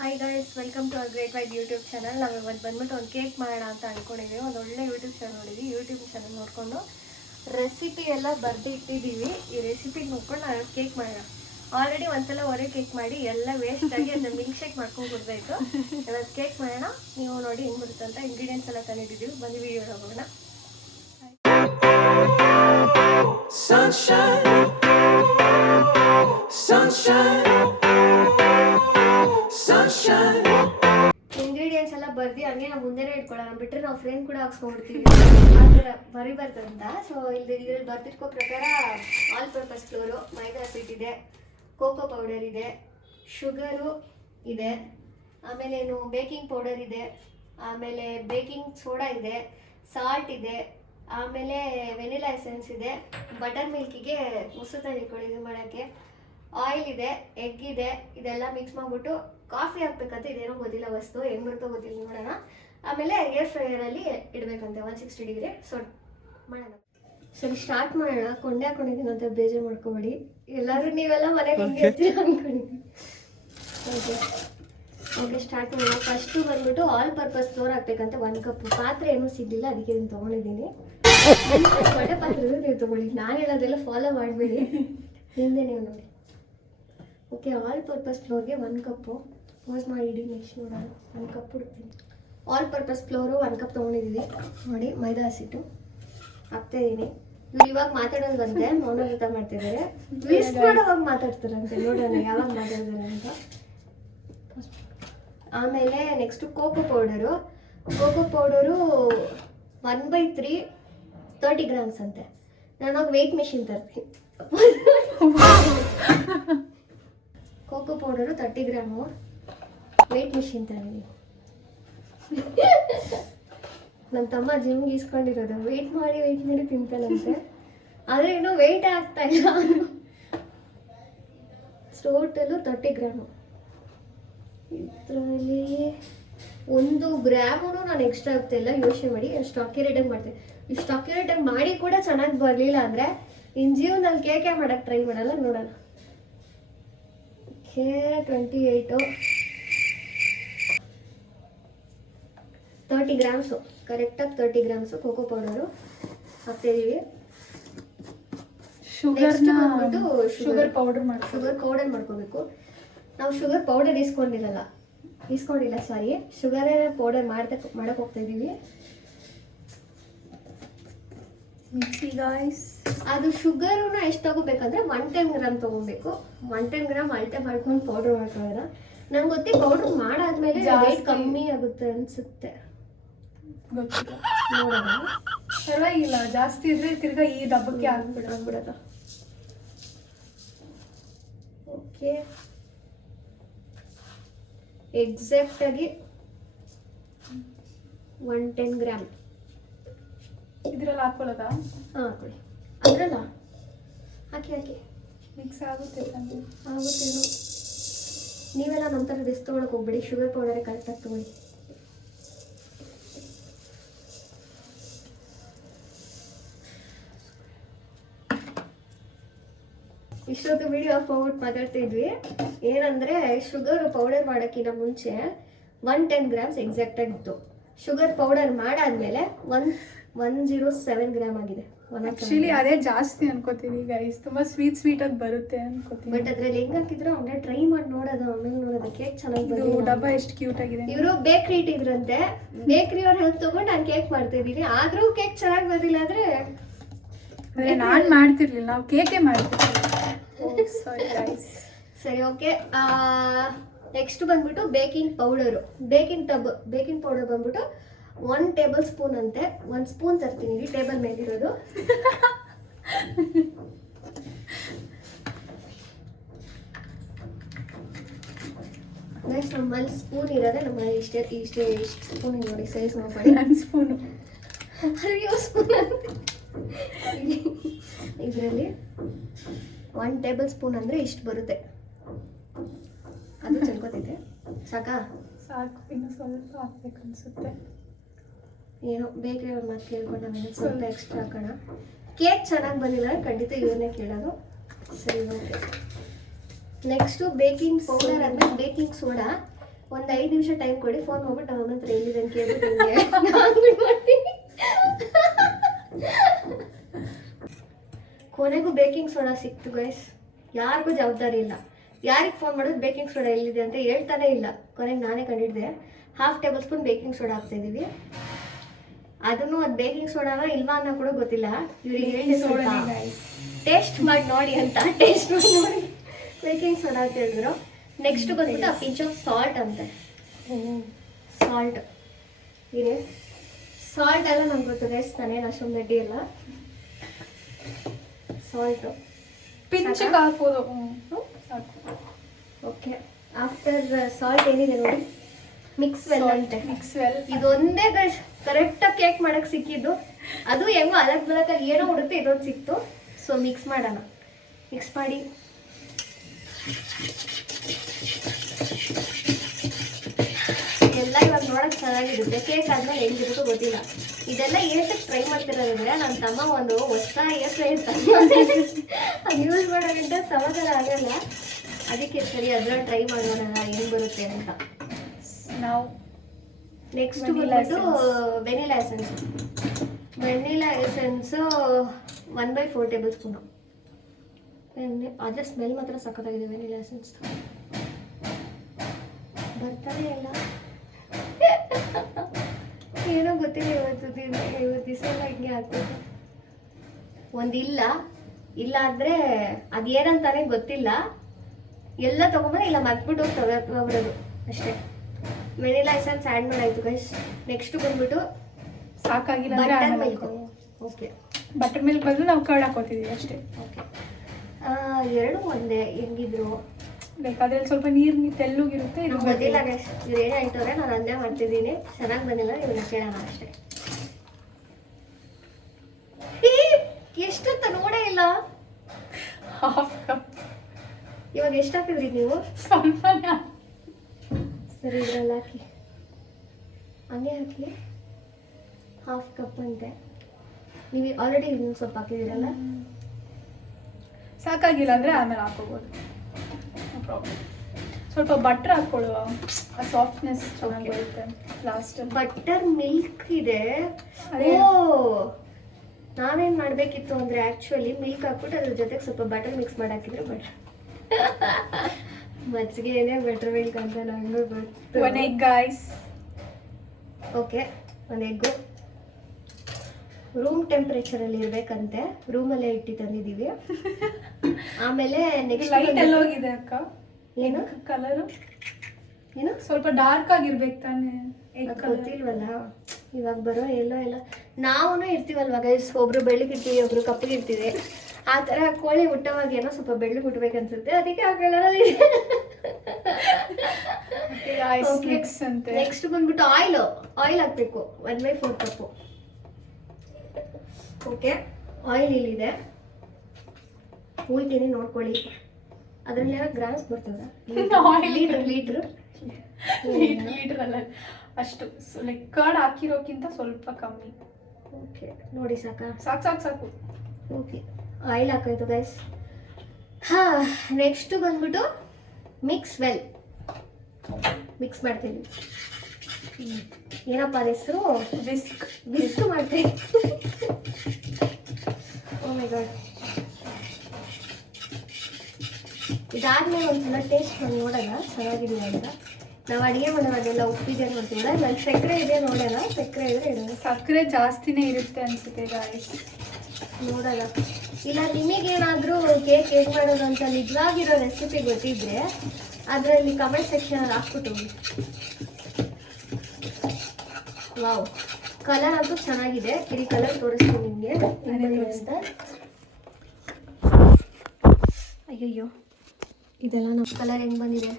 Hi guys, welcome to our great wide YouTube channel. ನಾವು ಇವತ್ತು ಬಂದ್ಬಿಟ್ಟು ಒಂದು ಕೇಕ್ ಮಾಡೋಣ ಅಂತ ಅಂದ್ಕೊಂಡಿದ್ದೀವಿ. ಒಂದು ಒಳ್ಳೆ ಯೂಟ್ಯೂಬ್ ಚಾನಲ್ ನೋಡಿದ್ವಿ. ಯೂಟ್ಯೂಬ್ ಚಾನಲ್ ನೋಡಿಕೊಂಡು ರೆಸಿಪಿ ಎಲ್ಲ ಬರೆದು ಇಟ್ಟಿದ್ದೀವಿ. ಈ ರೆಸಿಪಿ ನೋಡ್ಕೊಂಡು ನಾವು ಕೇಕ್ ಮಾಡೋಣ. ಆಲ್ರೆಡಿ ಒಂದ್ಸಲ ಹೊರೆ ಕೇಕ್ ಮಾಡಿ ಎಲ್ಲ ವೇಸ್ಟ್ ಆಗಿ ಅದನ್ನ ಮಿಲ್ಕ್ ಶೇಕ್ ಮಾಡ್ಕೊಂಡು ಕೊಡ್ತಾಯಿತ್ತು. ಇವತ್ತು ಕೇಕ್ ಮಾಡೋಣ. ನೀವು ನೋಡಿ ಹೆಂಗೆ ಬರುತ್ತೆ ಅಂತ. ಇಂಗ್ರೀಡಿಯೆಂಟ್ಸ್ ಎಲ್ಲ ತಂದಿಟ್ಟಿದ್ದೀವಿ. ಬಂದು ವಿಡಿಯೋ ಹೋಗೋಣ. Sunshine, sunshine, sunshine. ಇಂಗ್ರೀಡಿಯೆಂಟ್ಸ್ ಎಲ್ಲ ಬರ್ದು ಹಂಗೆ ನಾವು ಮುಂದೆನೇ ಇಟ್ಕೊಳ್ಳೋಣ. ಬಿಟ್ಟರೆ ನಾವು ಫ್ರೇಮ್ ಕೂಡ ಹಾಕ್ಸ್ಕೊಂಡ್ಬಿಡ್ತೀವಿ, ಆ ಥರ ಬರಿಬಾರ್ದಂತ. ಸೊ ಇದ್ರಲ್ಲಿ ಬರ್ದಿಟ್ಕೋ ಪ್ರಕಾರ ಆಲ್ ಪರ್ಪಸ್ ಫ್ಲೋರು, ಮೈದಾ ಹಸಿಟ್ಟು ಇದೆ, ಕೋಕೋ ಪೌಡರ್ ಇದೆ, ಶುಗರು ಇದೆ, ಆಮೇಲೆ ಏನು ಬೇಕಿಂಗ್ ಪೌಡರ್ ಇದೆ, ಆಮೇಲೆ ಬೇಕಿಂಗ್ ಸೋಡಾ ಇದೆ, ಸಾಲ್ಟ್ ಇದೆ, ಆಮೇಲೆ ವೆನಿಲಾ ಎಸೆನ್ಸ್ ಇದೆ, ಬಟರ್ ಮಿಲ್ಕಿಗೆ ಮೊಸರು ಇಟ್ಕೊಳ್ಳಿ ಇದು ಮಾಡೋಕ್ಕೆ, ಆಯಿಲ್ ಇದೆ, ಎಗ್ ಇದೆ. ಇದೆಲ್ಲ ಮಿಕ್ಸ್ ಮಾಡಿಬಿಟ್ಟು ಕಾಫಿ ಹಾಕ್ಬೇಕಂತ ಇದೇನೋ ಗೊತ್ತಿಲ್ಲ ವಸ್ತು, ಹೆಂಗೆ ಬರುತ್ತೋ ಗೊತ್ತಿಲ್ಲ, ನೋಡೋಣ. ಆಮೇಲೆ ಏರ್ ಫ್ರೈಯರಲ್ಲಿ ಇಡಬೇಕಂತೆ 160 ಡಿಗ್ರಿ. ಸೊ ಮಾಡೋಣ. ಸರಿ, ಸ್ಟಾರ್ಟ್ ಮಾಡೋಣ. ಕೊಂಡೆ ಹಾಕೊಂಡಿದ್ದೀನಿ ಅಂತ ಬೇಜಾರು ಮಾಡ್ಕೊಬೇಡಿ. ಎಲ್ಲರೂ ನೀವೆಲ್ಲ ಮನೆಗೆ ಹಿಂಗೆ ಇರ್ತೀರ ಅಂದ್ಕೊಂಡಿದ್ದೀನಿ. ಓಕೆ, ಸ್ಟಾರ್ಟ್ ಮಾಡೋಣ. ಫಸ್ಟು ಬಂದ್ಬಿಟ್ಟು ಆಲ್ ಪರ್ಪಸ್ ಫ್ಲೋರ್ ಹಾಕ್ಬೇಕಂತ 1 ಕಪ್. ಪಾತ್ರೆ ಏನೂ ಸಿಗಲಿಲ್ಲ, ಅದಕ್ಕೆ ಇದನ್ನು ತೊಗೊಂಡಿದ್ದೀನಿ. ಒಳ್ಳೆ ಪಾತ್ರೆ ನೀವು ತೊಗೊಳ್ಳಿ, ನಾನು ಹೇಳೋದೆಲ್ಲ ಫಾಲೋ ಮಾಡಬೇಡಿ, ಹಿಂದೆ ನೀವು ನೋಡಿ. ಓಕೆ, ಆಲ್ ಪರ್ಪಸ್ ಫ್ಲೋರ್ಗೆ 1 ಕಪ್ಪು ಪೋಸ್ ಮಾಡಿಡಿ. ನೆಕ್ಸ್ಟ್ ನೋಡೋಣ. 1 ಕಪ್ ಹುಡ್ತೀನಿ. ಆಲ್ ಪರ್ಪಸ್ ಫ್ಲೋರು 1 ಕಪ್ ತೊಗೊಂಡಿದ್ದೀವಿ. ನೋಡಿ, ಮೈದಾ ಹಸಿಟ್ಟು ಹಾಕ್ತಾಯಿದ್ದೀನಿ. ಇವ್ರು ಇವಾಗ ಮಾತಾಡೋದು ಬಂದೆ, ಮೌನವ್ರತ ಮಾಡ್ತಿದ್ದಾರೆ. ಲಿಸ್ಟ್ ಮಾಡೋವಾಗ ಮಾತಾಡ್ತಾರಂತೆ, ನೋಡೋಣ ಯಾವಾಗ ಮಾತಾಡ್ತಾರೆ ಅಂತ. ಆಮೇಲೆ next cocoa powder. Cocoa powder 1/3 30 grams ಅಂತೆ. ನಾನು ವೆಯ್ಟ್ ಮೆಷಿನ್ ತರ್ತೀನಿ. Cocoa powder 30 gram, weight machine ತಂದಿದ್ದೀನಿ. ನನ್ನ ತಮ್ಮ ಜಿಮ್ಗೆ ಇಸ್ಕೊಂಡಿರೋದು. ವೆಯ್ಟ್ ಮಾಡಿ ತಿಂತಾನಂತೆ, ಆದರೆ ಇನ್ನೂ ವೆಯ್ಟ್ ಆಗ್ತಾ ಇಲ್ಲ. Total 30 gram. ಇದರಲ್ಲಿ 1 ಗ್ರಾಮೂ ನಾನು ಎಕ್ಸ್ಟ್ರಾ ಆಗ್ತಾಯಿಲ್ಲ. ಯೋಚನೆ ಮಾಡಿ, ಅಷ್ಟು ಅಕ್ಯುರೇಟಾಗಿ ಮಾಡ್ತೀನಿ. ಇಷ್ಟು ಅಕ್ಯುರೇಟಾಗಿ ಮಾಡಿ ಕೂಡ ಚೆನ್ನಾಗಿ ಬರಲಿಲ್ಲ ಅಂದರೆ ಇನ್ನು ಜೀವನದಲ್ಲಿ ಕೇಕೆ ಮಾಡೋಕ್ಕೆ ಟ್ರೈ ಮಾಡಲ್ಲ. ನೋಡೋಣ. ಓಕೆ, 28 30 ಗ್ರಾಮ್ಸು, ಕರೆಕ್ಟಾಗಿ 30 ಗ್ರಾಮ್ಸು ಕೋಕೋ ಪೌಡರು ಹಾಕ್ತಾಯಿದ್ದೀವಿ. ಶುಗರ್ ಪೌಡರ್ ಮಾಡ್ಕೋಬೇಕು. ನಾವು ಶುಗರ್ ಪೌಡರ್ ಇಸ್ಕೊಂಡಿಲ್ಲ ಸಾರಿ, ಶುಗರೇ ಪೌಡರ್ ಮಾಡಕ್ಕೆ ಹೋಗ್ತಾ ಇದ್ದೀವಿ. Mixie guys. ಅದು ಶುಗರ್ನ ಎಷ್ಟು ತಗೋಬೇಕಂದ್ರೆ 110 ಗ್ರಾಮ್ ತೊಗೋಬೇಕು. 110 ಗ್ರಾಮ್ ಅಳತೆ ಮಾಡ್ಕೊಂಡು ಪೌಡರ್ ಮಾಡ್ಕೊಳ್ಳೋಣ. ನಂಗೆ ಗೊತ್ತಿ ಪೌಡರ್ ಮಾಡಾದ್ಮೇಲೆ ರೇಟ್ ಕಮ್ಮಿ ಆಗುತ್ತೆ ಅನ್ಸುತ್ತೆ. ಗೊತ್ತಿಲ್ಲ, ನೋಡೋಣ. ಪರವಾಗಿಲ್ಲ, ಜಾಸ್ತಿ ಇದ್ರೆ ತಿರ್ಗಾ ಈ ಡಬ್ಬಕ್ಕೆ ಆಗ್ಬಿಡೋದು. ಓಕೆ, ಎಕ್ಸಾಕ್ಟಾಗಿ 110 ಗ್ರಾಮ್ ಇದ್ರಲ್ಲಿ ಹಾಕೊಳ್ಳೋದಾ? ಹಾಕೊಳ್ಳಿ. ಅದ್ರಲ್ಲ ಹಾಕಿ ಮಿಕ್ಸ್ ಆಗುತ್ತೆ ಆಗುತ್ತೇನೋ. ನೀವೆಲ್ಲ ನಮ್ಮ ಥರ ರಿಸ್ಕ್ ತೊಗೊಳಕ್ಕೆ ಹೋಗ್ಬೇಡಿ. ಶುಗರ್ ಪೌಡರೇ ಕರೆಕ್ಟಾಗಿ ತೊಗೊಳ್ಳಿ. ಇಷ್ಟೊತ್ತು ವಿಡಿಯೋ ಆಫ್ ಮಾಡ್ಬಿಟ್ಟು ಮಾತಾಡ್ತಿದ್ವಿ. ಏನಂದರೆ ಶುಗರ್ ಪೌಡರ್ ಮಾಡೋಕ್ಕಿಂತ ಮುಂಚೆ 110 ಗ್ರಾಮ್ಸ್ ಎಕ್ಸಾಕ್ಟಾಗಿತ್ತು. ಶುಗರ್ ಪೌಡರ್ ಮಾಡಾದ್ಮೇಲೆ 107 ಗ್ರಾಮ್ ಆಗಿದೆ. ಆಕ್ಚುಲಿ ಅದೇ ಜಾಸ್ತಿ ಅನ್ಕೋತೀನಿ ಗೈಸ್, ತುಂಬಾ ಸ್ವೀಟ್ ಆಗಿ ಬರುತ್ತೆ ಅನ್ಕೋತೀನಿ. ಬಟ್ ಅದ್ರಲ್ಲಿ ಹೆಂಗ್ ಹಾಕಿದ್ರು ಅವನ್ನ ಟ್ರೈ ಮಾಡಿ ನೋಡೋದು, ಆಮೇಲೆ ನೋಡೋದು. ಕೇಕ್ ಚೆನ್ನಾಗಿ ಡಬ್ಬ ಎಷ್ಟು ಕ್ಯೂಟ್ ಆಗಿದೆ. ಇವರು ಬೇಕ್ರಿ ಇಟ್ಟಿದ್ರಂತೆ, ಬೇಕ್ರಿ ಅವ್ರ ಹೆಲ್ಪ್ ತಗೊಂಡು ನಾನು ಕೇಕ್ ಮಾಡ್ತಿದ್ದೀನಿ. ಆದ್ರೂ ಕೇಕ್ ಚೆನ್ನಾಗಿ ಬಂದಿಲ್ಲ ಅಂದ್ರೆ ನಾನು ಮಾಡ್ತಿರ್ಲಿಲ್ಲ, ನಾವು ಕೇಕೆ ಮಾಡ್ತಿರ್ಲಿಲ್ಲ. ಸರಿ, ಓಕೆ. ನೆಕ್ಸ್ಟ್ ಬಂದ್ಬಿಟ್ಟು ಬೇಕಿಂಗ್ ಪೌಡರ್ ಬಂದ್ಬಿಟ್ಟು 1 ಟೇಬಲ್ ಸ್ಪೂನ್ ಅಂತೆ. 1 ಸ್ಪೂನ್ ತರ್ತೀನಿ, ಟೇಬಲ್ ಮೇಲಿರೋದು. ನೆಕ್ಸ್ಟ್ ನಮ್ಮಲ್ಲಿ ಸ್ಪೂನ್ ಇರೋದೆ, ನಮ್ಮಲ್ಲಿ ಇಷ್ಟು ಸ್ಪೂನ್ ನೋಡಿ, ಸೈಜ್ ಮಾಡಿ. ನನ್ನ ಸ್ಪೂನು ಸ್ಪೂನ್ ಇದರಲ್ಲಿ 1 ಟೇಬಲ್ ಸ್ಪೂನ್ ಅಂದರೆ ಇಷ್ಟು ಬರುತ್ತೆ. ಅದು ಚೆಲ್ಕೋತೈತೆ. ಸಾಕು, ಇನ್ನು ಸ್ವಲ್ಪ ಹಾಕ್ಬೇಕು ಅನ್ಸುತ್ತೆ. ಏನೋ ಬೇಕ್ರಿ ಅವ್ರ ಮಾತು ಕೇಳ್ಕೊಂಡು ನಾವೇನೋ ಸ್ವಲ್ಪ ಎಕ್ಸ್ಟ್ರಾ ಹಾಕೋಣ. ಕೇಕ್ ಚೆನ್ನಾಗಿ ಬಂದಿಲ್ಲ ಖಂಡಿತ ಇವನ್ನೇ ಕೇಳೋದು. ಸರಿ, ಓಕೆ. ನೆಕ್ಸ್ಟು ಬೇಕಿಂಗ್ ಪೌಡರ್ ಅಂದರೆ ಬೇಕಿಂಗ್ ಸೋಡಾ. ಒಂದು 5 ನಿಮಿಷ ಟೈಮ್ ಕೊಡಿ, ಫೋನ್ ಮಾಡ್ಬಿಟ್ಟು ನಮ್ಮ ಹತ್ರ ಎಲ್ಲಿದೆ ಅಂತ ಕೇಳ್ಬಿಟ್ಟು ನಿಮಗೆ ನಾನು ಬಿಟ್ಟು ಮಾಡ್ತೀನಿ. ಕೊನೆಗೂ ಬೇಕಿಂಗ್ ಸೋಡಾ ಸಿಕ್ತು ಗೈಸ್. ಯಾರಿಗೂ ಜವಾಬ್ದಾರಿ ಇಲ್ಲ. ಯಾರಿಗೆ ಫೋನ್ ಮಾಡೋದು ಬೇಕಿಂಗ್ ಸೋಡಾ ಎಲ್ಲಿದೆ ಅಂತ ಹೇಳ್ತಾನೆ ಇಲ್ಲ. ಕೊನೆಗೆ ನಾನೇ ಕಂಡಿಡ್ದೆ. 1/2 ಟೇಬಲ್ ಸ್ಪೂನ್ ಬೇಕಿಂಗ್ ಸೋಡಾ ಹಾಕ್ತಾಯಿದ್ದೀವಿ. ಅದನ್ನು ಅದು ಬೇಕಿಂಗ್ ಸೋಡಾನ ಇಲ್ವಾ ಅನ್ನೋ ಕೂಡ ಗೊತ್ತಿಲ್ಲ. ಇವ್ರಿಗೆ ಹೇಳಿ ಟೇಸ್ಟ್ ಮಾಡಿ ನೋಡಿ ಅಂತ ಟೇಸ್ಟ್ ಮಾಡಿ ನೋಡಿ ಬೇಕಿಂಗ್ ಸೋಡಾ ಅಂತ ಹೇಳಿದ್ರು. ನೆಕ್ಸ್ಟ್ ಬಂದ್ಬಿಟ್ಟು ಆ ಪಿಂಚ್ ಆಫ್ ಸಾಲ್ಟ್ ಅಂತೆ. ಸಾಲ್ಟ್ ಇದೆ. ಸಾಲ್ಟ್ ಎಲ್ಲ ನಂಗೆ ಗೊತ್ತು ಗೈಸ್, ನಾನೇನು ಅಷ್ಟೊಂದು ಗಡ್ಡಿ ಅಲ್ಲ. ಸಾಲ್ಟು ಪಿಂಚಿಗೆ ಹಾಕ್ಬೋದು. ಓಕೆ. ಆಫ್ಟರ್ ಸಾಲ್ಟ್ ಏನಿದೆ ನೋಡಿ, ಮಿಕ್ಸ್ ವೆಲ್ ಅಂತೆ. ಮಿಕ್ಸ್ ವೆಲ್ ಇದೊಂದೇ ಗೈಸ್ ಕರೆಕ್ಟಾಗಿ ಕೇಕ್ ಮಾಡಕ್ಕೆ ಸಿಕ್ಕಿದ್ದು. ಅದು ಹೆಂಗೋ ಅಲಕ್ ಬಲಕಾಗಿ ಏನೋ ಹುಡುತ್ತೆ, ಇದೊಂದು ಸಿಕ್ತು. ಸೊ ಮಿಕ್ಸ್ ಮಾಡೋಣ. ಮಿಕ್ಸ್ ಮಾಡಿ ಎಲ್ಲ ಇವಾಗ ನೋಡಕ್ ಚೆನ್ನಾಗಿರುತ್ತೆ. ಕೇಕ್ ಆದ್ಮೇಲೆ ಹೆಂಗಿರುತ್ತೋ ಗೊತ್ತಿಲ್ಲ. ಇದೆಲ್ಲ ಏನಕ್ಕೆ ಟ್ರೈ ಮಾಡ್ತಿರೋದಂದ್ರೆ ನನ್ನ ತಮ್ಮ ಒಂದು ಹೊಸ ಹೆಸರು ಹೇಳ್ತಾನೆ, ಅದು ಯೂಸ್ ಮಾಡೋದ್ರಿಂದ ಸಮಾಧಾನ ಆಗಲ್ಲ. ಅದಕ್ಕೆ ಸರಿ ಅದ್ರಲ್ಲಿ ಟ್ರೈ ಮಾಡೋಣ ಹೆಂಗೆ ಬರುತ್ತೆ ಅಂತ. ನಾವು ನೆಕ್ಸ್ಟ್ ಬಂದ್ಬಿಟ್ಟು vanilla essence. Vanilla essence 1/4 table spoon. ಆದರೆ ಸ್ಮೆಲ್ ಮಾತ್ರ ಸಖತ್ತಾಗಿದೆ ವೆನಿಲಾ ಎಸೆನ್ಸ್. ಬರ್ತಾನೆ ಇಲ್ಲ, ಏನೋ ಗೊತ್ತಿಲ್ಲ. ಇವತ್ತು ದಿವಸ ಎಲ್ಲ ಹಿಂಗೆ ಆಗ್ತದೆ. ಒಂದಿಲ್ಲ ಇಲ್ಲ ಅಂದರೆ ಅದೇನಂತಾನೆ ಗೊತ್ತಿಲ್ಲ. ಎಲ್ಲ ತೊಗೊಂಬಂದ್ರೆ ಇಲ್ಲ ಮರ್ತ್ಬಿಟ್ಟು ತಗೊಬಿಡೋದು ಅಷ್ಟೇ. ವೆನಿಲಾ ಎಸೆನ್ಸ್ ಆ್ಯಡ್ ಮಾಡಾಯ್ತು ಗೈಸ್. ನೆಕ್ಸ್ಟ್ ಬಂದ್ಬಿಟ್ಟು ಸಾಕಾಗಿಲ್ಲ buttermilk. Okay, buttermilk ಬದಲು ನಾವು ಕರ್ಡ್ ಹಾಕೋತಿದ್ವಿ ಅಷ್ಟೇ. ಓಕೆ, ಎರಡು ಒಂದೇ ಹೆಂಗಿದ್ರು. ಬೇಕಾದ್ರೆ ಸ್ವಲ್ಪ ನೀರು ತೆಲ್ಲುಗಿರುತ್ತೆ. ಇದು ಗೊತ್ತಿಲ್ಲ ಗೈಸ್, ಇವ್ರು ಏನು ಹೇಳ್ತವ್ರೆ, ನಾನು ಅದನ್ನೇ ಮಾಡ್ತಿದ್ದೀನಿ. ಚೆನ್ನಾಗಿ ಬಂದಿಲ್ಲ, ಇವ್ರನ್ನ ಕೇಳೋಣ ಅಷ್ಟೇ. ಎಷ್ಟಂತ ನೋಡೇ ಇಲ್ಲ. 1/2 ಕಪ್. ಇವಾಗ ಎಷ್ಟು ಹಾಕಿದ್ರಿ ನೀವು? ಸ್ವಲ್ಪ ಸರಿ, ಇದ್ರಲ್ಲಿ ಹಾಕಿ, ಹಂಗೆ ಹಾಕಿ. 1/2 ಕಪ್ ಅಂತೆ. ನೀವು ಆಲ್ರೆಡಿ ಇನ್ನೊಂದು ಸ್ವಲ್ಪ ಹಾಕಿದ್ದೀರಲ್ಲ. ಸಾಕಾಗಿಲ್ಲ ಅಂದರೆ ಆಮೇಲೆ ಹಾಕೋಬೋದು, ನೋ ಪ್ರಾಬ್ಲಮ್. ಸ್ವಲ್ಪ ಬಟ್ರ್ ಹಾಕ್ಕೊಳ್ಳುವ, ಆ ಸಾಫ್ಟ್ನೆಸ್ ಚೆನ್ನಾಗಿ ಬರುತ್ತೆ ಲಾಸ್ಟಲ್ಲಿ. ಬಟರ್ ಮಿಲ್ಕ್ ಇದೆ. ಅದೇ. ಓ, ನಾವೇನು ಮಾಡಬೇಕಿತ್ತು ಅಂದರೆ ಆ್ಯಕ್ಚುಲಿ ಮಿಲ್ಕ್ ಹಾಕ್ಬಿಟ್ಟು ಅದ್ರ ಜೊತೆಗೆ ಸ್ವಲ್ಪ ಬಟರ್ ಮಿಕ್ಸ್ ಮಾಡಿ ಹಾಕಿದ್ರೆ ಬಟರ್ ಮಜ್ಜಿಗೆನೇ ಬಟರ್ ಮಿಲ್ಕ್ ಅಂತ ನನಗೂ ಗೊತ್ತು. 1 egg guys. Okay, 1 egg room ಟೆಂಪ್ರೇಚರಲ್ಲಿ ಇರಬೇಕಂತೆ. ರೂಮಲ್ಲೇ ಇಟ್ಟು ತಂದಿದ್ದೀವಿ. ಆಮೇಲೆ ನೆಕ್ಸ್ಟ್ ಲೈಟ್ ಎಲ್ಲ ಹೋಗಿದೆ ಅಕ್ಕ. ಏನು ಕಲರು ಏನು ಸ್ವಲ್ಪ ಡಾರ್ಕ್ ಆಗಿರ್ಬೇಕು ತಾನೆ. ಅದು ಗೊತ್ತಿಲ್ವಲ್ಲ ಇವಾಗ ಬರೋ ಎಲ್ಲ ನಾವೂ ಇರ್ತೀವಲ್ವ ಗೈಸ್. ಒಬ್ರು ಬೆಳ್ಳಗಿರ್ತೀವಿ, ಒಬ್ರು ಕಪ್ಪಗಿರ್ತೀವಿ. ಆ ಥರ ಕೋಳಿ ಹುಟ್ಟೋವಾಗ ಏನೋ ಸ್ವಲ್ಪ ಬೆಳ್ಳಗೆ ಹುಟ್ಟಬೇಕನ್ಸುತ್ತೆ, ಅದಕ್ಕೆ ಆ ಕಲರಲ್ಲಿ ನೆಕ್ಸ್ಟ್ ಬಂದ್ಬಿಟ್ಟು ಆಯಿಲ್ ಹಾಕಬೇಕು. 1/4 ಕಪ್ಪು. ಓಕೆ, ಆಯಿಲ್ ಇಲ್ಲಿದೆ. ಉಯ್ತೀನಿ ನೋಡ್ಕೊಳ್ಳಿ. ಅದರಲ್ಲೆಲ್ಲ ಗ್ರಾಮ್ಸ್ ಬರ್ತದ? ಲೀಟ್ರ್ ಅಲ್ಲ, ಅಷ್ಟು ಲೈಕ್ ಕರ್ಡ್ ಹಾಕಿರೋಕ್ಕಿಂತ ಸ್ವಲ್ಪ ಕಮ್ಮಿ. ಓಕೆ, ನೋಡಿ ಸಾಕಾ? ಸಾಕು. ಓಕೆ, ಆಯಿಲ್ ಹಾಕಾಯ್ತು ಗೈಸ್. ಹಾಂ, ನೆಕ್ಸ್ಟ್ ಬಂದ್ಬಿಟ್ಟು ಮಿಕ್ಸ್ ವೆಲ್. ಮಿಕ್ಸ್ ಮಾಡ್ತೀನಿ. ಏನಪ್ಪ ಅದ ಹೆಸರು? ವಿಸ್ಕ್ ಮಾಡ್ತೀನಿ. Oh my god. ಇದಾದ್ಮೇಲೆ ಒಂದ್ಸಲ ಟೇಸ್ಟ್ ಮಾಡಿ ನೋಡೋಣ ಚೆನ್ನಾಗಿದೆಯಾ ಅಂತ. ನಾವು ಅಡುಗೆ ಮಾಡೋವಾಗೆಲ್ಲ ಉಪ್ಪಿದೆ ನೋಡ್ತೀವಲ್ಲ, ಇವಾಗ ಸಕ್ಕರೆ ಇದೆ ನೋಡೋಣ. ಸಕ್ಕರೆ ಇದ್ರೆ ಇಡೋಣ. ಸಕ್ಕರೆ ಜಾಸ್ತಿನೇ ಇರುತ್ತೆ ಅನ್ಸುತ್ತೆ ಗಾಯ್ಸ್, ನೋಡೋಣ. ಇಲ್ಲ ನಿಮಗೇನಾದರೂ ಕೇಕ್ ಹೇಗೆ ಮಾಡೋದು ಅಂತ ನಿಜವಾಗಿರೋ ರೆಸಿಪಿ ಗೊತ್ತಿದ್ರೆ ಅದರಲ್ಲಿ ಕಮೆಂಟ್ ಸೆಕ್ಷನಲ್ಲಿ ಹಾಕ್ಬಿಟ್ಟು ಹೋಗಿ. ವಾವ್, ಕಲರ್ ಅಂತೂ ಚೆನ್ನಾಗಿದೆ. ಇಡೀ ಕಲರ್ ತೋರಿಸ್ತೀನಿ ನಿಮಗೆ ಅಂತ. ಅಯ್ಯಯ್ಯೋ, ಇದೆಲ್ಲ ನಮ್ಮ ಕಲರ್ ಹೆಂಗೆ ಬಂದಿದೆ.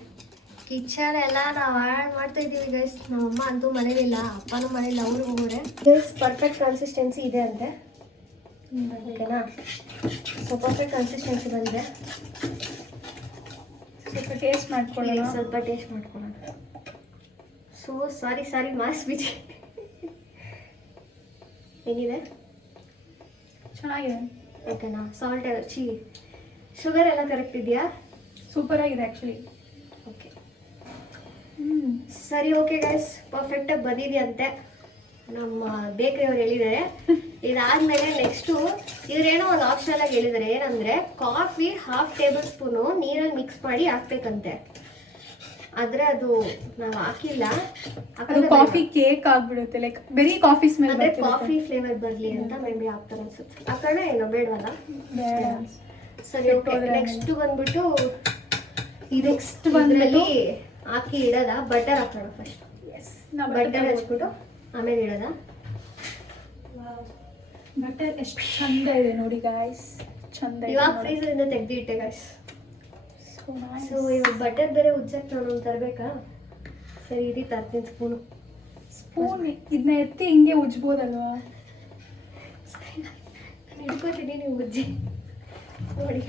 ಕಿಚನ್ ಎಲ್ಲ ನಾವು ಹಾಳು ಮಾಡ್ತಾ ಇದ್ದೀವಿ ಗೈಸ್. ನಮ್ಮಮ್ಮ ಅಂತೂ ಮನೇಲಿಲ್ಲ, ಅಪ್ಪನೂ ಮನೇಲಿ, ಅವರು ಹೋಗೋರೆ. ಗೈಸ್ ಪರ್ಫೆಕ್ಟ್ ಕನ್ಸಿಸ್ಟೆನ್ಸಿ ಇದೆ ಅಂತೆ. ಓಕೆನಾ? ಸೊ ಪರ್ಫೆಕ್ಟ್ ಕನ್ಸಿಸ್ಟೆನ್ಸಿ ಬಂದಿದೆ. ಸ್ವಲ್ಪ ಟೇಸ್ಟ್ ಮಾಡ್ಕೊಳ್ಳೋಣ. ಸ್ವಲ್ಪ ಟೇಸ್ಟ್ ಮಾಡ್ಕೊಳ್ಳೋಣ. ಸೊ ಸಾರಿ ಮಾಸ್ ಬಿಜಿ. ಹೇಗಿದೆ? ಚೆನ್ನಾಗಿದೆ. ಓಕೆನಾ? ಸಾಲ್ಟ್ ಶುಗರ್ ಎಲ್ಲ ಕರೆಕ್ಟ್ ಇದೆಯಾ? ಸೂಪರ್ ಆಗಿದೆ ಆ್ಯಕ್ಚುಲಿ. ಓಕೆ, ಸರಿ ಓಕೆ ಗೈಸ್, ಪರ್ಫೆಕ್ಟಾಗಿ ಬಂದಿದೆಯಂತೆ ನಮ್ಮ ಬೇಕ್ರಿ ಅವ್ರು ಹೇಳಿದ್ದಾರೆ. ಇದಾದ್ಮೇಲೆ ನೆಕ್ಸ್ಟು ಇವ್ರೇನೋ ಒಂದು ಆಪ್ಷನಲ್ ಆಗಿ ಹೇಳಿದ್ದಾರೆ, ಏನಂದ್ರೆ ಕಾಫಿ 1/2 ಟೇಬಲ್ ಸ್ಪೂನು ನೀರಲ್ಲಿ ಮಿಕ್ಸ್ ಮಾಡಿ ಹಾಕ್ಬೇಕಂತೆ. ಆದ್ರೆ ಅದು ನಾವು ಹಾಕಿಲ್ಲ, ಅದು ಕಾಫಿ ಕೇಕ್ ಆಗ್ಬಿಡುತ್ತೆ, ಲೈಕ್ ಬರೀ ಕಾಫಿ ಸ್ಮೆಲ್ ಅಂದ್ರೆ ಕಾಫಿ ಫ್ಲೇವರ್ ಬರ್ಲಿ ಅಂತ ಮೇ ಬಿ ಹಾಕ್ತಾರೆ ಅನ್ಸುತ್ತೆ. ಆ ಕಡೆ ಏನೋ ಬೇಡವಲ್ಲ. ಸರಿ ಓಕೆ, ನೆಕ್ಸ್ಟ್ ಬಂದ್ಬಿಟ್ಟು ನೆಕ್ಸ್ಟ್ ಬಂದ್ರಲ್ಲಿ ಹಾಕಿ ಇಡೋದ, ಬಟರ್ ಹಾಕೋಣ ಫಸ್ಟ್. ಬಟರ್ ಹಚ್ಬಿಟ್ಟು ಆಮೇಲೆ ಇಡೋದ. ಬಟರ್ ಎಷ್ಟು ಚಂದ ಇದೆ ನೋಡಿ ಗಾಯ್ಸ್, ಚಂದ ಇದೆ. ಇವಾಗ ಫ್ರೀಸರ್ ಇಂದ ತೆಗ್ದು ಇಟ್ಟೆ ಗಾಯ್ಸ್. ಸೊ ಇವಾಗ ಬಟರ್ ಬೇರೆ ಉಜ್ಜಕ್ಕೆ ನಾನು ತರಬೇಕಾ? ಸರಿ ಇರಿ, ತರ್ತೀನಿ ಸ್ಪೂನು. ಸ್ಪೂನ್ ಇದನ್ನ ಎತ್ತಿ ಹಿಂಗೆ ಉಜ್ಬೋದಲ್ವಾ? ನಾನು ಹಿಡ್ಕೊತೀನಿ, ನೀವು ಉಜ್ಜಿ ನೋಡಿ.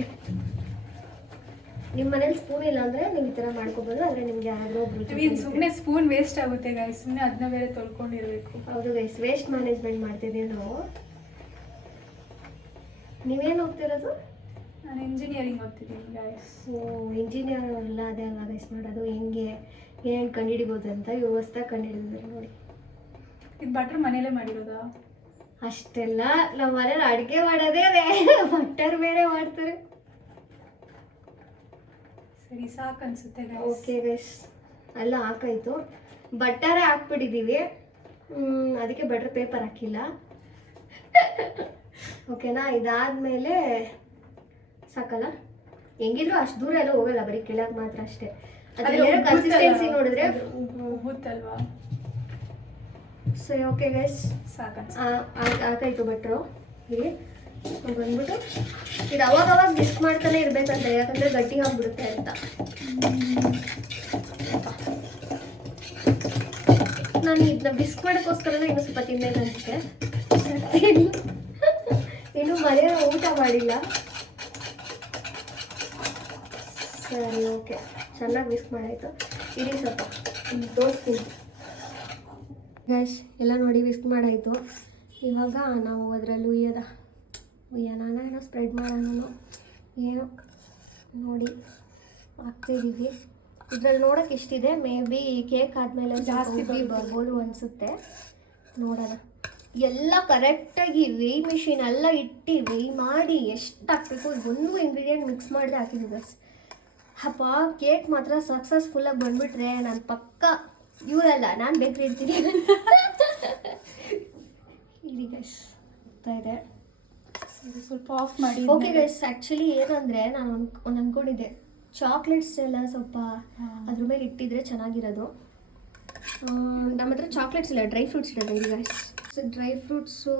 ನಿಮ್ಮ ಮನೇಲಿ ಸ್ಪೂನ್ ಇಲ್ಲ ಅಂದ್ರೆ ನೀವು ಈ ಥರ ಮಾಡ್ಕೋಬೋದು. ಆದರೆ ನಿಮ್ಗೆ ಯಾರೋ ಒಬ್ರು ಸುಮ್ಮನೆ ಸ್ಪೂನ್ ವೇಸ್ಟ್ ಆಗುತ್ತೆ ಗಾಯ್ಸ್, ಸುಮ್ಮನೆ ಅದನ್ನ ಬೇರೆ ತೊಳ್ಕೊಂಡಿರ್ಬೇಕು. ಹೌದು ಗೈಸ್, ವೇಸ್ಟ್ ಮ್ಯಾನೇಜ್ಮೆಂಟ್ ಮಾಡ್ತಿದ್ದೀವಿ ನಾವು. ನೀವೇನು ಹೋಗ್ತಿರೋದು? ನಾನು ಇಂಜಿನಿಯರಿಂಗ್ ಓದ್ತಿದ್ದೀನಿ ಗಾಯ್ಸ್. ಸೊ ಇಂಜಿನಿಯರ್ ಎಲ್ಲ ಅದೇ ಅಲ್ಲ ಗೈಸ್ ಮಾಡೋದು, ಹೆಂಗೆ ಏನೇನು ಕಂಡುಹಿಡಿಬೋದು ಅಂತ ಇವ್ರು ಹೊಸ್ದಾಗಿ ಕಂಡುಹಿಡಿದಿದ್ದಾರೆ ನೋಡಿ. ಇದು ಬಟರ್ ಮನೇಲೇ ಮಾಡಿರೋದಾ? ಅಷ್ಟೆಲ್ಲ ನಮ್ಮ ಮನೇಲಿ ಅಡುಗೆ ಮಾಡೋದೇ ಬಟರ್ ಬೇರೆ ಮಾಡ್ತಾರೆ. ಸರಿ ಸಾಕು ಅನ್ಸುತ್ತೆ ಗಾಯ್ಸ್. ಓಕೆ ಗೈಸ್, ಎಲ್ಲ ಹಾಕಾಯ್ತು, ಬಟರೇ ಹಾಕ್ಬಿಟ್ಟಿದ್ದೀವಿ. ಅದಕ್ಕೆ ಬಟರ್ ಪೇಪರ್ ಹಾಕಿಲ್ಲ. ಓಕೆನಾ? ಇದಾದ್ಮೇಲೆ ಸಾಕಲ್ಲ, ಹೆಂಗಿದ್ರು ಅಷ್ಟು ದೂರ ಎಲ್ಲ ಹೋಗಲ್ಲ, ಬರೀ ಕೆಳಗೆ ಮಾತ್ರ ಅಷ್ಟೇ. ಅದ್ರಲ್ಲಿ ಕನ್ಸಿಸ್ಟೆನ್ಸಿ ನೋಡಿದ್ರೆ ಉಬ್ಬುತ್ತಲ್ವಾ? ಸರಿ ಓಕೆ ಗೈಸ್, ಸಾಕು ಹಾಕಾಯ್ತು ಬಟ್ರು. ಇಲ್ಲಿ ಬಂದ್ಬಿಟ್ಟು ಇದು ಅವಾಗ ಮಿಕ್ಸ್ ಮಾಡ್ತಾನೆ ಇರ್ಬೇಕಂತ, ಯಾಕಂದ್ರೆ ಗಟ್ಟಿ ಆಗ್ಬಿಡುತ್ತೆ ಅಂತ. ನಾನು ಇದನ್ನ ಬಿಸ್ಕ್ ಮಾಡೋಕ್ಕೋಸ್ಕರನೇ ಇನ್ನೂ ಸ್ವಲ್ಪ ತಿನ್ಬೇಕು ಅನ್ಸುತ್ತೆ. ಇನ್ನು ಮನೆಯ ಊಟ ಮಾಡಿಲ್ಲ. ಸರಿ ಓಕೆ, ಚೆನ್ನಾಗಿ ಬಿಸ್ಕ್ ಮಾಡಾಯ್ತು. ಇಡೀ ಸ್ವಲ್ಪ ತೋರಿಸ್ತೀನಿ ಗೈಸ್. ಎಲ್ಲ ನೋಡಿ ಬಿಸ್ಕ್ ಮಾಡಾಯಿತು. ಇವಾಗ ನಾವು ಅದರಲ್ಲಿ ಉಯ್ಯೋಣ ಏನೋ ಸ್ಪ್ರೆಡ್ ಮಾಡೋಣ ಏನೋ ನೋಡಿ ಹಾಕ್ತಿದ್ದೀವಿ. ಇದ್ರಲ್ಲಿ ನೋಡೋಕೆ ಇಷ್ಟಿದೆ, ಮೇ ಬಿ ಕೇಕ್ ಆದಮೇಲೆ ಜಾಸ್ತಿ ಬರ್ಬೋದು ಅನಿಸುತ್ತೆ. ನೋಡೋಣ. ಎಲ್ಲ ಕರೆಕ್ಟಾಗಿ ವೇಯ್ ಮಿಷಿನ್ ಎಲ್ಲ ಇಟ್ಟು ವೇಯ್ ಮಾಡಿ ಎಷ್ಟು ಹಾಕಬೇಕು, ಒಂದು ಇಂಗ್ರೀಡಿಯೆಂಟ್ ಮಿಕ್ಸ್ ಮಾಡಿದೆ ಹಾಕಿದ್ದೀವಿ ಬಸ್. ಅಪ್ಪ ಕೇಕ್ ಮಾತ್ರ ಸಕ್ಸಸ್ಫುಲ್ಲಾಗಿ ಬಂದುಬಿಟ್ರೆ ನಾನು ಪಕ್ಕ ಇವರಲ್ಲ, ನಾನು ಬೇಕ್ರಿ ಇರ್ತೀನಿ. ಇರಿ ಗೈಸ್, ಆಗ್ತಾ ಇದೆ. ಸ್ವಲ್ಪ ಆಫ್ ಮಾಡಿ. ಓಕೆ ಗೈಸ್, ಆ್ಯಕ್ಚುಲಿ ಏನಂದರೆ ನಾನು ಒಂದು ಅಂದ್ಕೊಂಡಿದ್ದೆ, ಚಾಕ್ಲೇಟ್ಸ್ ಎಲ್ಲ ಸ್ವಲ್ಪ ಅದ್ರ ಮೇಲೆ ಇಟ್ಟಿದ್ರೆ ಚೆನ್ನಾಗಿರೋದು. ನಮ್ಮ ಹತ್ರ ಚಾಕ್ಲೇಟ್ಸ್ ಇಲ್ಲ, ಡ್ರೈ ಫ್ರೂಟ್ಸ್ ಇರೋದು. ಇಲ್ಲಿ ಗೈಸ್, ಸೊ ಡ್ರೈ ಫ್ರೂಟ್ಸು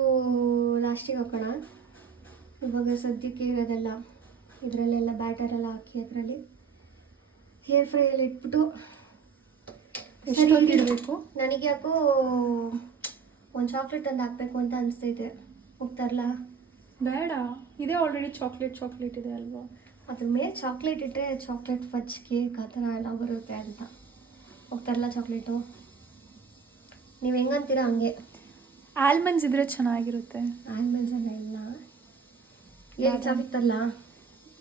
ಲಾಸ್ಟಿಗೆ ಹಾಕೋಣ. ಇವಾಗ ಸದ್ಯಕ್ಕೆ ಇರೋದೆಲ್ಲ ಇದರಲ್ಲೆಲ್ಲ ಬ್ಯಾಟರೆಲ್ಲ ಹಾಕಿ ಅದರಲ್ಲಿ ಹೇರ್ ಫ್ರೈಯಲ್ಲಿ ಇಟ್ಬಿಟ್ಟು ಎಷ್ಟೊಂದು ಇಡಬೇಕು. ನನಗೆ ಯಾಕೋ ಒಂದು ಚಾಕ್ಲೇಟ್ ತಂದು ಹಾಕಬೇಕು ಅಂತ ಅನಿಸ್ತೈತೆ. ಹೋಗ್ತಾರಲ್ಲ, ಬೇಡ, ಇದೇ ಆಲ್ರೆಡಿ ಚಾಕ್ಲೇಟ್ ಇದೆ ಅಲ್ವಾ? ಅದ್ರ ಮೇಲೆ ಚಾಕ್ಲೇಟ್ ಇಟ್ಟರೆ ಚಾಕ್ಲೇಟ್ ಫಜ್ ಕೇಕ್ ಆ ಥರ ಎಲ್ಲ ಬರುತ್ತೆ ಅಂತ ಹೋಗ್ತಾರಲ್ಲ ಚಾಕ್ಲೇಟು. ನೀವು ಹೆಂಗಂತೀರಾ ಹಂಗೆ. ಆಲ್ಮಂಡ್ಸ್ ಇದ್ರೆ ಚೆನ್ನಾಗಿರುತ್ತೆ. ಆಲ್ಮಂಡ್ಸ್ ಎಲ್ಲ ಇಲ್ಲ, ಏನು ಚೆನ್ನಾಗಿತ್ತಲ್ಲ.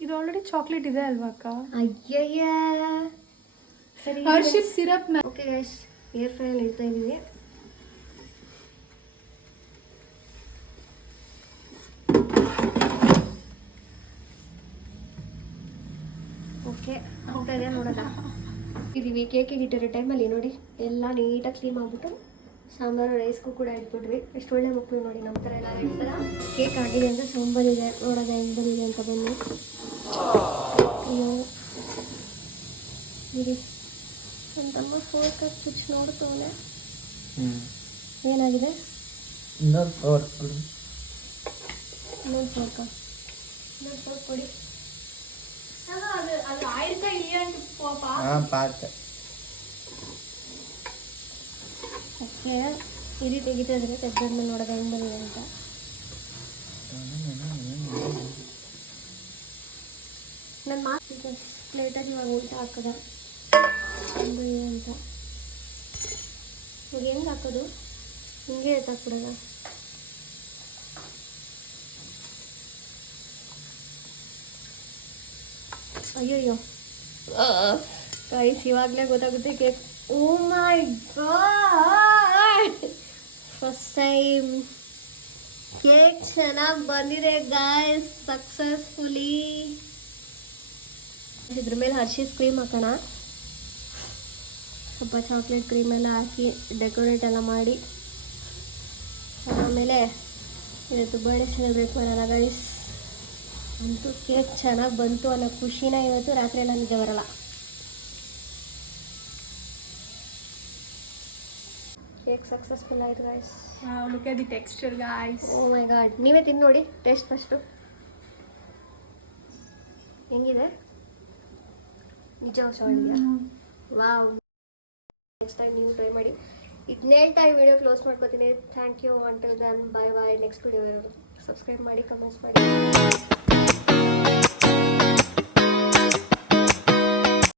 ಇದು ಆಲ್ರೆಡಿ ಚಾಕ್ಲೇಟ್ ಇದೆ ಅಲ್ವಾ ಅಕ್ಕ? ಅಯ್ಯಯ್ಯ, ಸರಿ. ಹರ್ಷಿಪ್ ಸಿರಪ್. ಓಕೆ ಗೈಸ್, ಏರ್ ಫ್ರೈಯಲ್ಲಿ ಇಡ್ತಾ ಇದ್ದೀವಿ. ಓಕೆ, ಹೋಗ್ತಾ ಇದೆ ನೋಡೋಣ. ಇದೀವಿ ಕೇಕಿಗೆ ಇಟ್ಟಿರೋ ಟೈಮಲ್ಲಿ ನೋಡಿ ಎಲ್ಲ ನೀಟಾಗಿ ಕ್ಲೀನ್ ಮಾಡಿಬಿಟ್ಟು ಸಾಂಬಾರು ರೈಸ್ಗೂ ಕೂಡ ಇಟ್ಬಿಟ್ವಿ. ಎಷ್ಟು ಒಳ್ಳೆ ಮಕ್ಕಳು ನೋಡಿ, ನಮ್ಮ ಥರ ಎಲ್ಲ ಇಡ್ತಾರ. ಕೇಕ್ ಆಗಿದೆ ಅಂದರೆ ಸೌಂಡ್ ಬಂದಿದೆ, ನೋಡೋದು ಹೆಂಗೆ ಬಂದಿದೆ ಅಂತ ಬನ್ನಿ. ಅಯ್ಯೋ ಇರಿ, ನನ್ನ ತಮ್ಮ ಫೋರ್ಕ ಸ್ವಿಚ್ ನೋಡ್ತವನೆ. ಏನಾಗಿದೆ? ಇನ್ನೊಂದು ಫೋರ್ಕ್ ಕೊಡಿ. ಓಕೆ, ಈ ರೀತಿ ತೆಗಿತಾ ಇದ್ರೆ ತೆಗ್ದಾದ್ಮೇಲೆ ನೋಡೋದು ಹೆಂಗೆ ಬಂದಿದೆ ಅಂತ. ನನ್ನ ಮಾತು ಪ್ಲೇಟಾಗಿ ಇವಾಗ ಊಟ ಹಾಕೋದ ಅಂತ ಇವಾಗ ಹೆಂಗೆ ಹಾಕೋದು? ಹಿಂಗೆ ಎತ್ತಾಕ್ಬಿಡೋದ? ಅಯ್ಯಯ್ಯೋ, ಗೈಸ್ ಇವಾಗಲೇ ಗೊತ್ತಾಗುತ್ತೆ cake. O my god, first time cake ಚೆನ್ನಾಗಿ ಬಂದಿದೆ ಗಾಯ್ಸ್, ಸಕ್ಸಸ್ಫುಲಿ. ಇದ್ರ ಮೇಲೆ ಹರ್ಷೀಸ್ ಕ್ರೀಮ್ ಹಾಕೋಣ, ಸ್ವಲ್ಪ ಚಾಕ್ಲೇಟ್ ಕ್ರೀಮ್ ಎಲ್ಲ ಹಾಕಿ ಡೆಕೋರೇಟ್ ಎಲ್ಲ ಮಾಡಿ ಆಮೇಲೆ ಇವತ್ತು ಬರ್ಡೇ ಸೆಲೆಬ್ರೇಟ್ ಮಾಡೋಣ ಗೈಸ್. ಅಂತೂ ಕೇಕ್ ಚೆನ್ನಾಗಿ ಬಂತು ಅನ್ನೋ ಖುಷಿನ ಇವತ್ತು ರಾತ್ರಿ ಎಲ್ಲ ನಿದ್ದೆ ಬರಲ್ಲ. ಕೇಕ್ ಸಕ್ಸಸ್ಫುಲ್ ಆಯ್ತು guys. Look at the texture guys. Oh my God, ನೀವೇ ತಿಂದು ನೋಡಿ, ಟೇಸ್ಟ್ ಫಸ್ಟು ಹೆಂಗಿದೆ, ನಿಜ ಹೊಸ ವಾವ್. ನೆಕ್ಸ್ಟ್ ಟೈಮ್ ನೀವು ಟ್ರೈ ಮಾಡಿ. ಇದನ್ನ ಹೇಳ್ತಾ ಈ ವಿಡಿಯೋ ಕ್ಲೋಸ್ ಮಾಡ್ಕೋತೀನಿ. Thank you, until then, bye bye. Next video subscribe ಮಾಡಿ, ಕಮೆಂಟ್ಸ್ ಮಾಡಿ.